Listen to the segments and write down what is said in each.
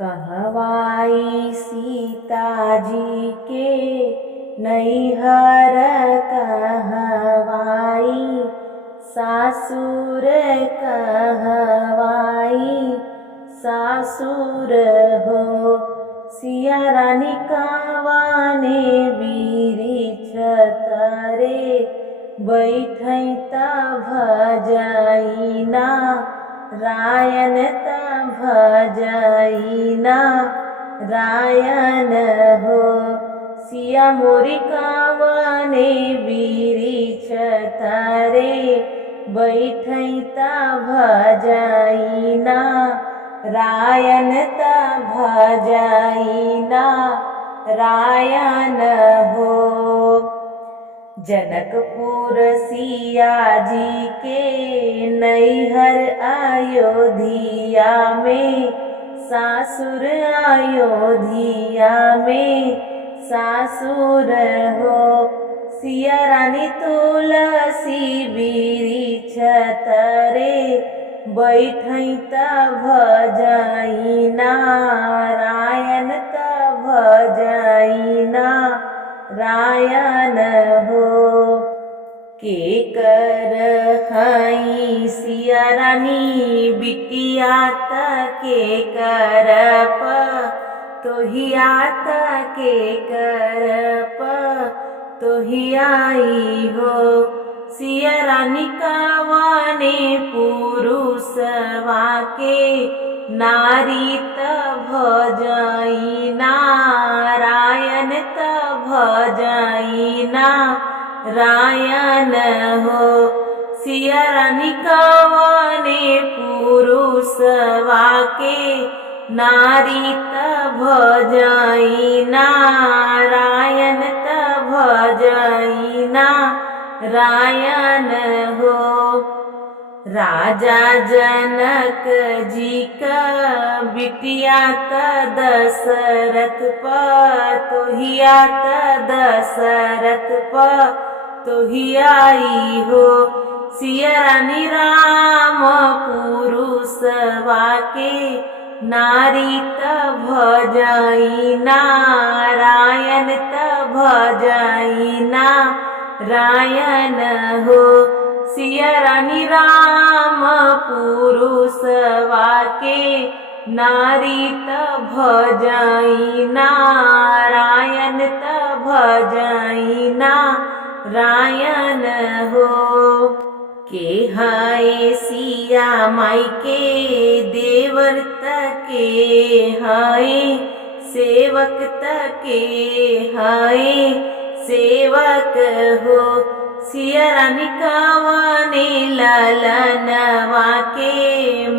कहवाई सीताजी के नैहर कहवाई सासुर कहवाई सासुर हो। सिया रानी कावाने बिरिछ तरे बैठै त भजाइना रायन त भजाइना रायन हो। सिया मोरी कावाने बिरिछ तरे बैठै त भजाइना रायन त भजाइना रायन हो। जनकपुर सिया जी के नैहर अयोध्या में सासुर अयोध्या में सासुर हो। सिया रानी तुलसी बिरिछ तरे बैठै त भजाइना रायन त भजाइना रायन हो। के कर हई सिया रानी बिटिया त के कर तोहिया त के कर तोहियाई हो। सिया रानी कावाने पुरुषवा के नारी त भजाइना रायन त भजाइना रायन हो। सिया रानी कावाने पुरुषवा के नारी त भजाइना रायन त भजाइना रायन हो। राजा जनक जी का बिटिया त दशरथ तोहिया त दशरथ तोहियाई हो। सिया रानी राम पुरुषवा के नारी त भजाइना रायन त भजाइना रायन हो। सिया रानी राम पुरुषवा के नारी त भजाइना रायन त भजाइना रायन हो। के हाय सिया माई के देवर त के हाय सेवक त के हाय सेवक हो। सिया रानी कावाने ललनवा के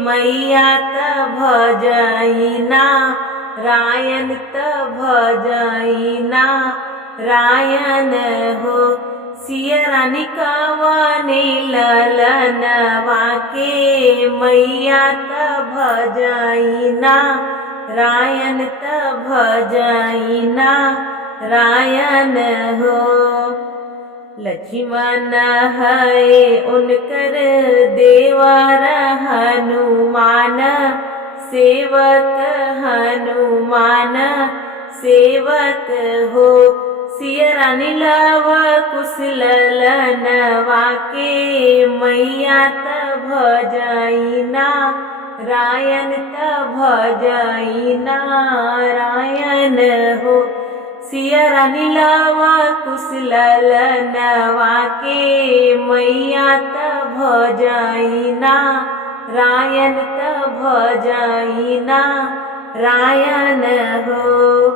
मैया त भजाइना रायन त भजाइना रायन हो। सिया रानी कावाने ललनवा के मैया त भजाइना रायन त भजाइना रायन हो। लक्ष्मण है उनकर देवर हनुमान सेवक हनुमान सेवक हो। सिया रानी लव कुश ललनवा के मैया त भजाइना रायन त भजाइना रायन हो। सिया रानी लव कुश ललनवा के मैया त भजाइना रायन त भजाइना रायन हो।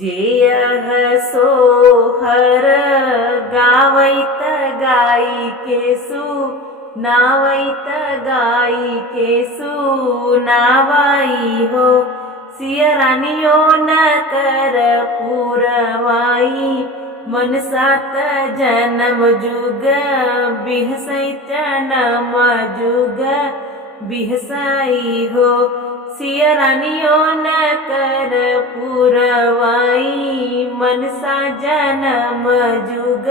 जेयह सोहर गावै त गाई के सु नावै त गाई के सु नावाई हो। सिया रानियो न कर पुरवाई मनसा त जन्म जुग बिहसै जन्म जुग बिहसाई हो। सिया रानियो न कर पुरवाई मनसा जन्म जुग